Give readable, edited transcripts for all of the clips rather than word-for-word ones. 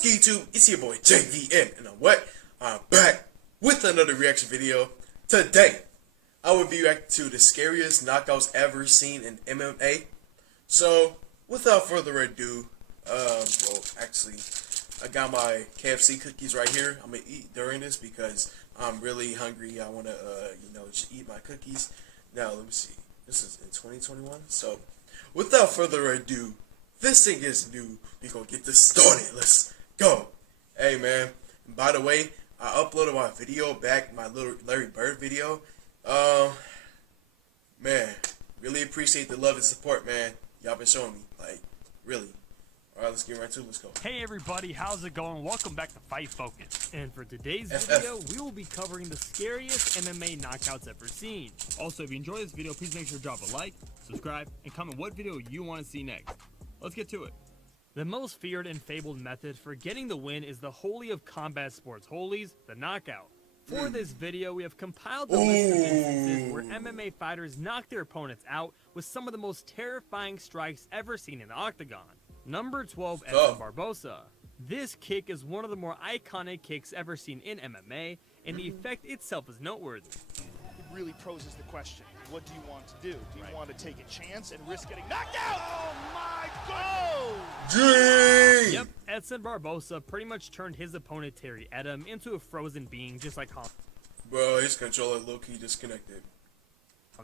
What's good, YouTube? It's your boy JVN, and I'm back with another reaction video. Today, I will be reacting to the scariest knockouts ever seen in MMA. So, without further ado, actually, I got my KFC cookies right here. I'm gonna eat during this because I'm really hungry. I wanna, just eat my cookies. Now, let me see. This is in 2021. So, without further ado, this thing is new. We're gonna get this started. Let's go. Hey, man. And by the way, I uploaded my video back, my little Larry Bird video. Man, really appreciate the love and support, man. Y'all been showing me, like, really. Alright, let's get right to it. Let's go. Hey everybody, how's it going? Welcome back to Fight Focus. And for today's video, we will be covering the scariest MMA knockouts ever seen. Also, if you enjoy this video, please make sure to drop a like, subscribe, and comment what video you want to see next. Let's get to it. The most feared and fabled method for getting the win is the holy of combat sports holies, the knockout. For this video, we have compiled the list of instances where MMA fighters knock their opponents out with some of the most terrifying strikes ever seen in the octagon. Number 12, Edson Barbosa. This kick is one of the more iconic kicks ever seen in MMA, and the effect itself is noteworthy. It really poses the question, what do you want to do? Do you want to take a chance and risk getting knocked out? Oh my God! Yep, Edson Barbosa pretty much turned his opponent Terry Edom into a frozen being just like Han Bro, his controller low-key disconnected.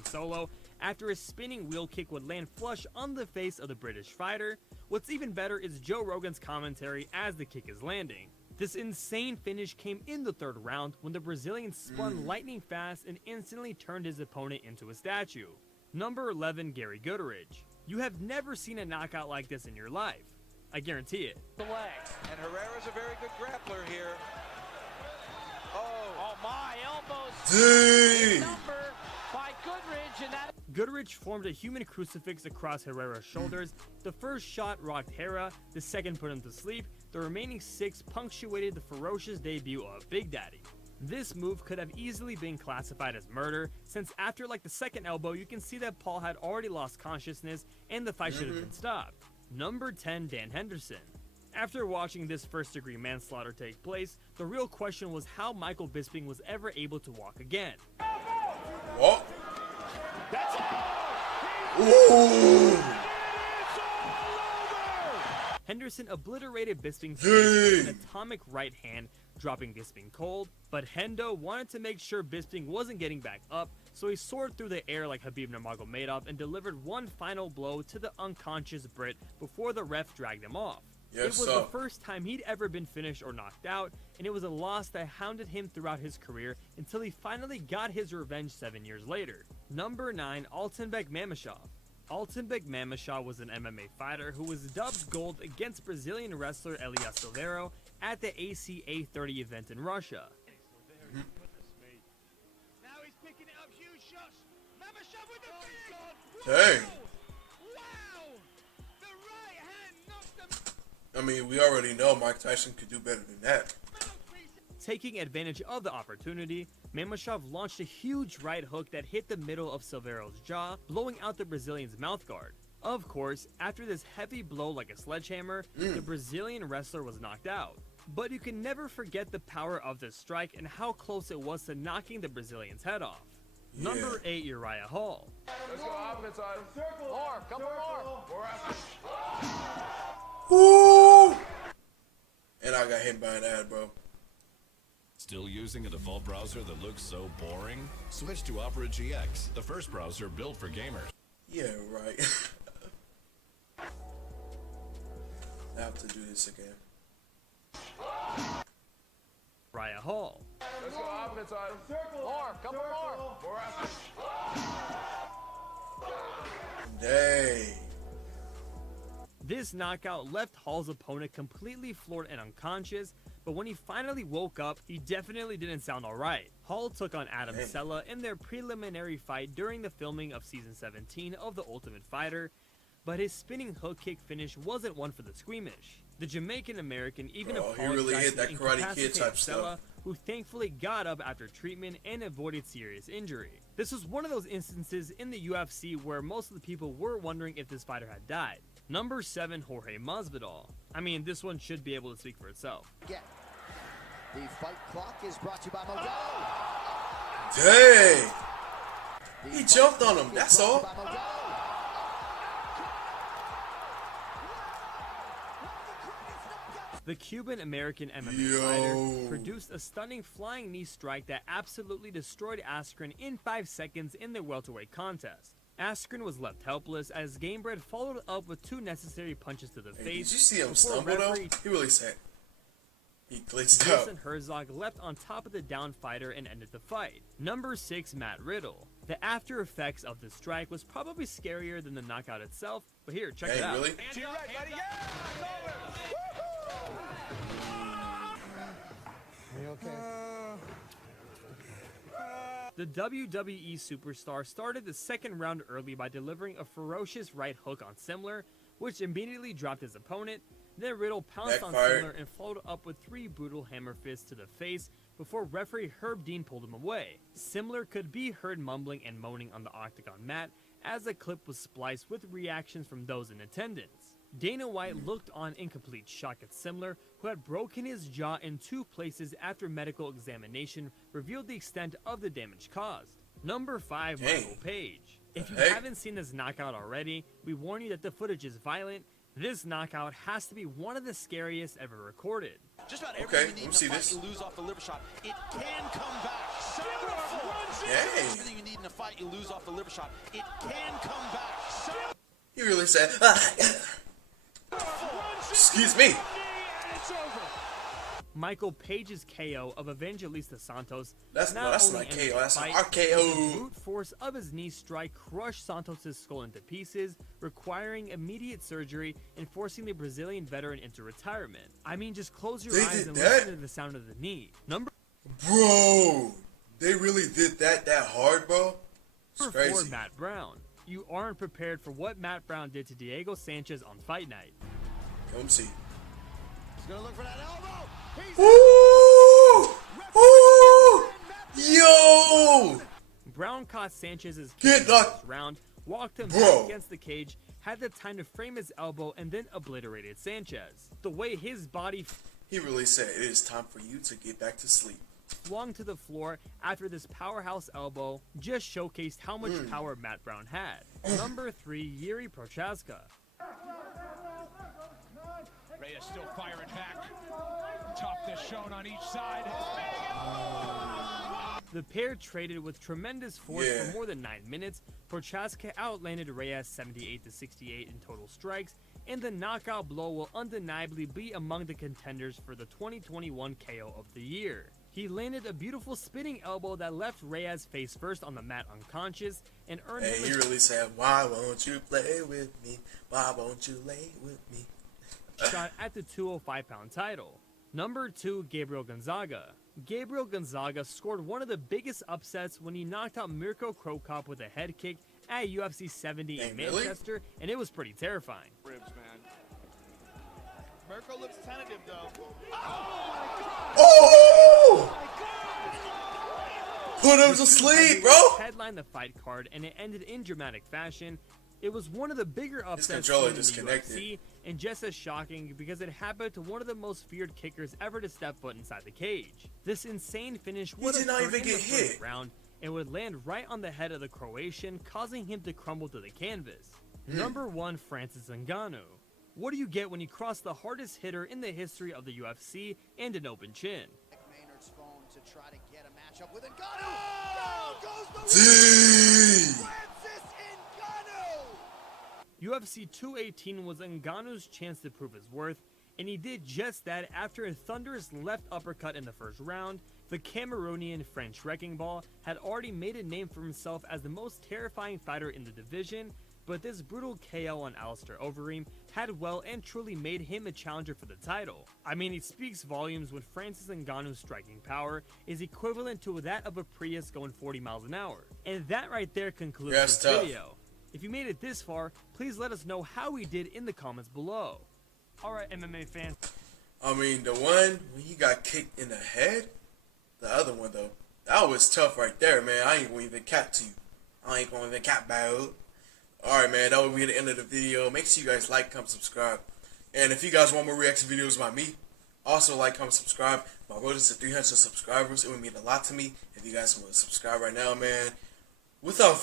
Solo, after a spinning wheel kick would land flush on the face of the British fighter. What's even better is Joe Rogan's commentary as the kick is landing. This insane finish came in the third round when the Brazilian spun lightning fast and instantly turned his opponent into a statue. Number 11, Gary Goodridge. You have never seen a knockout like this in your life. I guarantee it. The leg, and Herrera's a very good grappler here. Oh my elbows. Number by Goodridge, and that Goodridge formed a human crucifix across Herrera's shoulders. The first shot rocked Herrera, the second put him to sleep, the remaining 6 punctuated the ferocious debut of Big Daddy. This move could have easily been classified as murder, since after like the second elbow you can see that Paul had already lost consciousness and the fight should have been stopped. Number 10, Dan Henderson. After watching this first-degree manslaughter take place, the real question was how Michael Bisping was ever able to walk again. What? Ooh. Henderson obliterated Bisping's face with an atomic right hand, dropping Bisping cold, but Hendo wanted to make sure Bisping wasn't getting back up, so he soared through the air like Khabib Nurmagomedov and delivered one final blow to the unconscious Brit before the ref dragged him off. It was the first time he'd ever been finished or knocked out, and it was a loss that hounded him throughout his career until he finally got his revenge 7 years later. Number 9, Alton Beck Mamashov. Alton Beck Mamashov was an MMA fighter who was dubbed gold against Brazilian wrestler Elias Silveiro at the ACA 30 event in Russia. Now he's picking it up, huge shots. Mamashov with the finish. Dang. Wow! The right hand knocked him. I mean, we already know Mike Tyson could do better than that. Taking advantage of the opportunity, Mamashov launched a huge right hook that hit the middle of Silveiro's jaw, blowing out the Brazilian's mouthguard. Of course, after this heavy blow like a sledgehammer, the Brazilian wrestler was knocked out. But you can never forget the power of this strike and how close it was to knocking the Brazilian's head off. Number 8, Uriah Hall. let's go offense on him. More, couple more. Woo! And I got hit by an ad, bro. Still using a default browser that looks so boring? Switch to Opera GX, the first browser built for gamers. Yeah, right. I have to do this again. Uriah Hall. Let's go offense on him. More, couple more. Dang. This knockout left Hall's opponent completely floored and unconscious, but when he finally woke up, he definitely didn't sound alright. Hall took on Adam Sella in their preliminary fight during the filming of Season 17 of The Ultimate Fighter, but his spinning hook kick finish wasn't one for the squeamish. The Jamaican-American even apologized to incapacitate Sella, who thankfully got up after treatment and avoided serious injury. This was one of those instances in the UFC where most of the people were wondering if this fighter had died. Number 7, Jorge Mosbidal. I mean, this one should be able to speak for itself. Again, the fight clock is brought to you by Modelo. Dang! He jumped on him, that's all. The Cuban-American MMA fighter produced a stunning flying knee strike that absolutely destroyed Askren in 5 seconds in the welterweight contest. Askren was left helpless as Gamebred followed up with 2 necessary punches to the face. Did you see him before stumble though? referee He really said. He glitched Wilson out. Herzog leapt on top of the down fighter and ended the fight. Number 6, Matt Riddle. The after effects of the strike was probably scarier than the knockout itself, but here, check it Hey, out. really? The WWE superstar started the second round early by delivering a ferocious right hook on Simler, which immediately dropped his opponent. Then Riddle pounced on Backfired. Simler and followed up with 3 brutal hammer fists to the face before referee Herb Dean pulled him away. Simler could be heard mumbling and moaning on the octagon mat as the clip was spliced with reactions from those in attendance. Dana White looked on in complete shock at Simler, who had broken his jaw in 2 places after medical examination revealed the extent of the damage caused. Number 5, Dang. Michael Page. If you Heck? haven't seen this knockout already, we warn you that the footage is violent. This knockout has to be one of the scariest ever recorded. Just about Okay, everything let you me need see in a fight, this. you lose off the liver shot. It can come back. Dang. Everything you need in a fight, you lose off the liver shot. It can come back. He really said. Excuse me. Michael Page's KO of Evangelista Santos That's not not only ended KO. the That's an fight, RKO. but the brute force of his knee strike crushed Santos' skull into pieces, requiring immediate surgery and forcing the Brazilian veteran into retirement. I mean, just close your They eyes did and that? listen to the sound of the knee. Number Bro, they really did that hard, bro? It's 4, crazy. Matt Brown. You aren't prepared for what Matt Brown did to Diego Sanchez on Fight Night. Come see. He's gonna look for that elbow. Ooh! Ooh! Yo! Brown caught Sanchez's Get kick in the knocked- first round, walked him Bro. back against the cage, had the time to frame his elbow, and then obliterated Sanchez. The way his body He really said it is time for you to get back to sleep. flung to the floor after this powerhouse elbow just showcased how much Mm. power Matt Brown had. Number 3, Yuri Prochaska. Reyes still firing back. Toughness shown on each side. The pair traded with tremendous force Yeah. for more than 9 minutes. Prochaska outlanded Reyes 78-68 in total strikes, and the knockout blow will undeniably be among the contenders for the 2021 KO of the year. He landed a beautiful spinning elbow that left Reyes face first on the mat unconscious and earned And him he a really said, "Why won't you play with me? Why won't you lay with me?" shot at the 205-pound title. Number 2, Gabriel Gonzaga. Gabriel Gonzaga scored one of the biggest upsets when he knocked out Mirko Cro Cop with a head kick at UFC 70 in Dang, really? Manchester, and it was pretty terrifying. Ribs, man. Mirko looks tentative, though. Oh! Put him to sleep, bro. Headlined the fight card, and it ended in dramatic fashion. It was one of the bigger upsets controller seen in the disconnected. UFC, and just as shocking because it happened to one of the most feared kickers ever to step foot inside the cage. This insane finish would did not occur even in the get first hit. round and would land right on the head of the Croatian, causing him to crumble to the canvas. Number 1, Francis Zangano. What do you get when you cross the hardest hitter in the history of the UFC and an open chin? Maynard's phone to try to get a matchup with Ngannou. Down goes the Dang. Francis Ngannou. UFC 218 was Ngannou's chance to prove his worth, and he did just that after a thunderous left uppercut in the first round. The Cameroonian French Wrecking Ball had already made a name for himself as the most terrifying fighter in the division, but this brutal KO on Alistair Overeem had well and truly made him a challenger for the title. I mean, it speaks volumes when Francis Ngannou's striking power is equivalent to that of a Prius going 40 miles an hour. And that right there concludes Yeah, this it's tough. video. If you made it this far, please let us know how we did in the comments below. Alright, MMA fans. I mean, the one when he got kicked in the head, the other one though, that was tough right there, man. I ain't gonna even cap to you. I ain't gonna even cap, bro. Alright, man, that will be the end of the video. Make sure you guys like, comment, subscribe. And if you guys want more reaction videos by me, also like, comment, subscribe. My road is to 300 subscribers. It would mean a lot to me if you guys want to subscribe right now, man. Without